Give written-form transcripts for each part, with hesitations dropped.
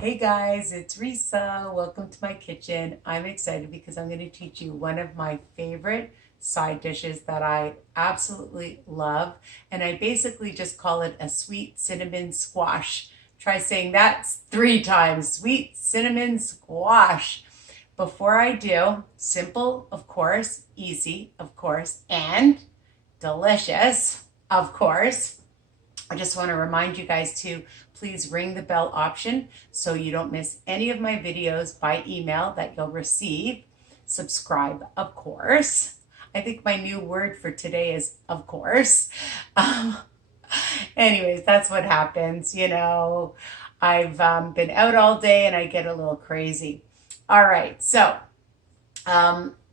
Hey guys, it's Risa. Welcome to my kitchen. I'm excited because I'm going to teach you one of my favorite side dishes that I absolutely love. And I basically just call it a sweet cinnamon squash. Try saying that 3 times. Sweet cinnamon squash. Before I do, simple, of course, easy, of course, and delicious, of course. I just want to remind you guys to please ring the bell option so you don't miss any of my videos by email that you'll receive. Subscribe, of course. I think my new word for today is of course. Um, Anyways, that's what happens. I've been out all day and I get a little crazy. All right, so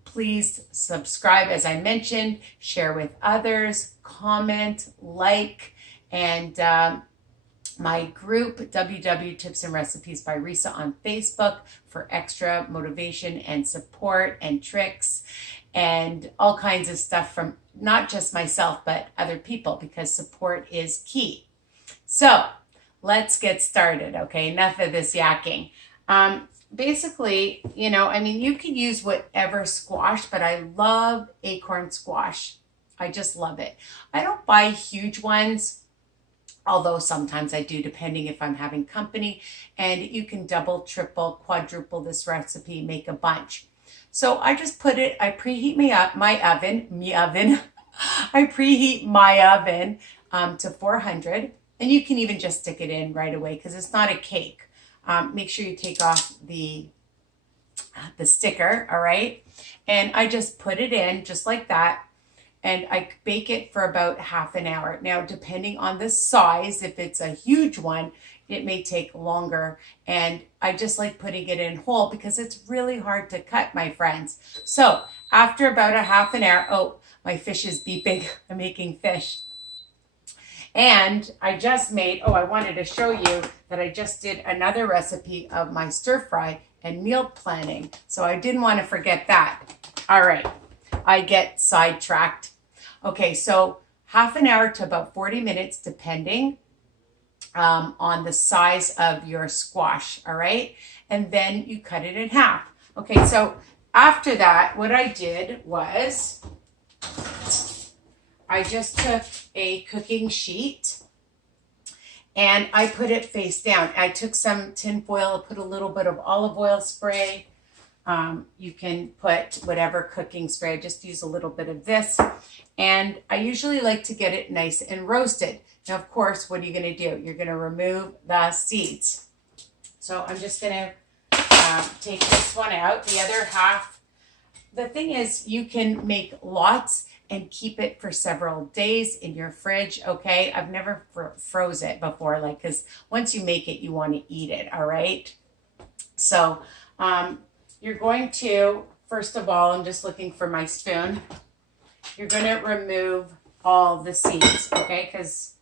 please subscribe, as I mentioned, share with others, comment, like, and my group, WW Tips and Recipes by Risa on Facebook for extra motivation and support and tricks and all kinds of stuff from not just myself, but other people because support is key. So let's get started, okay? Enough of this yakking. Basically, you can use whatever squash, but I love acorn squash. I just love it. I don't buy huge ones, although sometimes I do, depending if I'm having company. And you can double, triple, quadruple this recipe, make a bunch. So I just I preheat my oven. I preheat my oven to 400. And you can even just stick it in right away because it's not a cake. Make sure you take off the sticker, all right? And I just put it in just like that. And I bake it for about half an hour. Now, depending on the size, if it's a huge one, it may take longer. And I just like putting it in whole because it's really hard to cut, my friends. So after about a half an hour, oh, my fish is beeping. I'm making fish. And I just I wanted to show you that I just did another recipe of my stir fry and meal planning. So I didn't want to forget that. All right, I get sidetracked. Okay, so half an hour to about 40 minutes, depending on the size of your squash, all right? And then you cut it in half. Okay, so after that, what I did was I just took a cooking sheet and I put it face down. I took some tin foil, put a little bit of olive oil spray. You can put whatever cooking spray. I just use a little bit of this. And I usually like to get it nice and roasted. Now, of course, what are you going to do? You're going to remove the seeds. So I'm just going to take this one out. The other half, the thing is, you can make lots and keep it for several days in your fridge, okay? I've never froze it before, because once you make it, you want to eat it, all right? So you're going to, first of all, I'm just looking for my spoon. You're going to remove all the seeds, okay? Because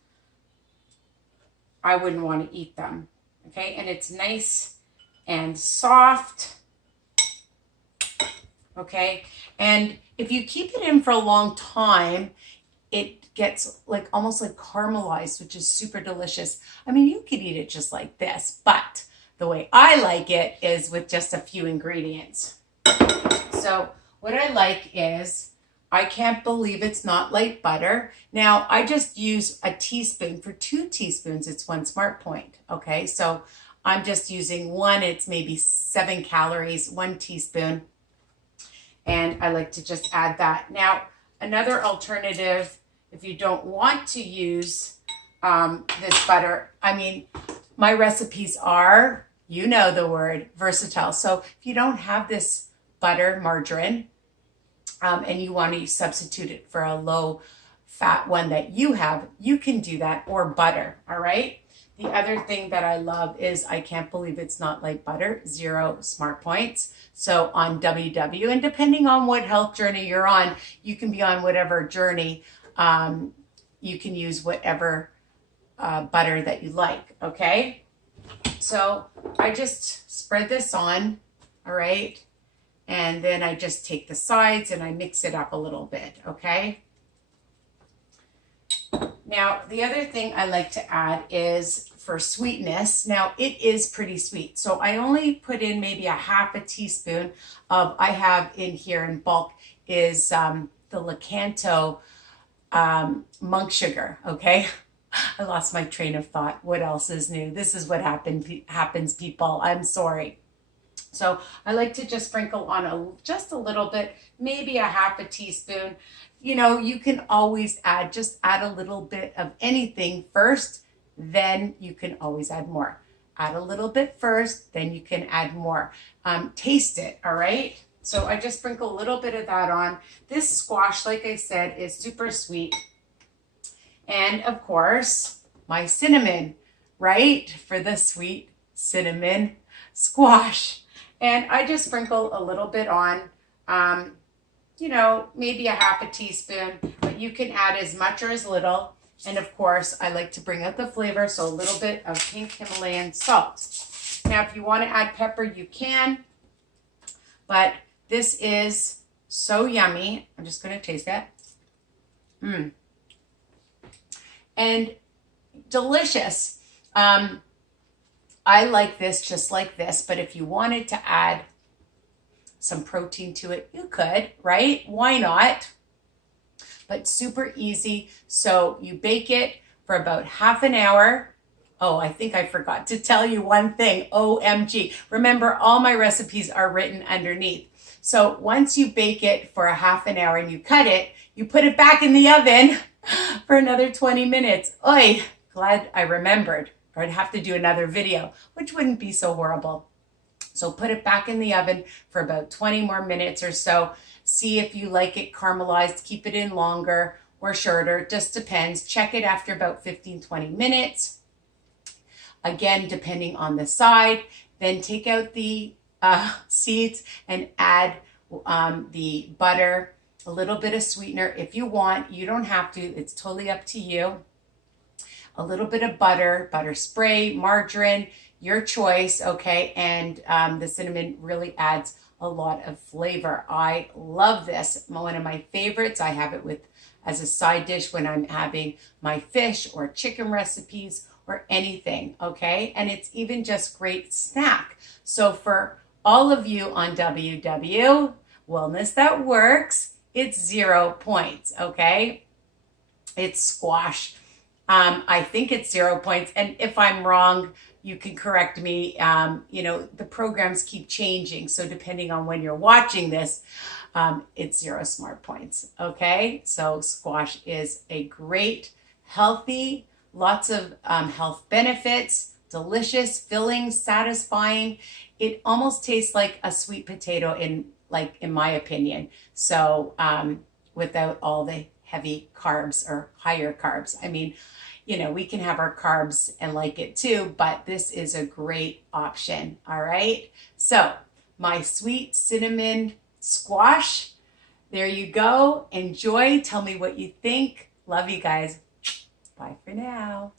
I wouldn't want to eat them, okay? And it's nice and soft, okay? And if you keep it in for a long time, it gets almost like caramelized, which is super delicious. I mean, you could eat it just like this, but the way I like it is with just a few ingredients. So what I like is, I can't believe it's not like butter. Now, I just use a teaspoon. For 2 teaspoons, it's 1 smart point, okay? So I'm just using one. It's maybe 7 calories, 1 teaspoon. And I like to just add that. Now, another alternative, if you don't want to use this butter, my recipes are, you know the word, versatile. So if you don't have this butter, margarine, and you want to substitute it for a low fat one that you have, you can do that, or butter, all right? The other thing that I love is, I can't believe it's not like butter, 0 smart points. So on WW, and depending on what health journey you're on, you can be on whatever journey, you can use whatever butter that you like, okay? So I just spread this on, all right? And then I just take the sides and I mix it up a little bit, okay? Now, the other thing I like to add is for sweetness. Now it is pretty sweet. So I only put in maybe a half a teaspoon of, I have in here in bulk is the Lakanto monk sugar, okay? I lost my train of thought. What else is new? This is what happens, people. I'm sorry. So I like to just sprinkle on just a little bit, maybe a half a teaspoon. You know, you can always just add a little bit of anything first, then you can always add more. Add a little bit first, then you can add more. Taste it, all right? So I just sprinkle a little bit of that on. This squash, like I said, is super sweet. And of course, my cinnamon, right? For the sweet cinnamon squash. And I just sprinkle a little bit on, you know, maybe a half a teaspoon, but you can add as much or as little. And of course, I like to bring out the flavor, so a little bit of pink Himalayan salt. Now, if you want to add pepper, you can, but this is so yummy. I'm just going to taste it. And delicious. I like this just like this, but if you wanted to add some protein to it, you could, right? Why not? But super easy. So you bake it for about half an hour. Oh, I think I forgot to tell you one thing. OMG. Remember, all my recipes are written underneath. So once you bake it for a half an hour and you cut it, you put it back in the oven for another 20 minutes. Oy, glad I remembered. Or I'd have to do another video, which wouldn't be so horrible. So put it back in the oven for about 20 more minutes or so. See if you like it caramelized. Keep it in longer or shorter. It just depends. Check it after about 15, 20 minutes. Again, depending on the side. Then take out the seeds and add the butter, a little bit of sweetener if you want. You don't have to. It's totally up to you. A little bit of butter, butter spray, margarine, your choice, okay? And the cinnamon really adds a lot of flavor. I love this. One of my favorites. I have it as a side dish when I'm having my fish or chicken recipes or anything, okay? And it's even just great snack. So for all of you on WW, Wellness That Works, it's 0 points, okay? It's squash. I think it's 0 points. And if I'm wrong, you can correct me. You know, the programs keep changing. So depending on when you're watching this, it's 0 smart points. Okay. So squash is a great, healthy, lots of health benefits, delicious, filling, satisfying. It almost tastes like a sweet potato in my opinion. So without all the heavy carbs or higher carbs. I mean, you know, we can have our carbs and like it too, but this is a great option. All right. So my sweet cinnamon squash, there you go. Enjoy. Tell me what you think. Love you guys. Bye for now.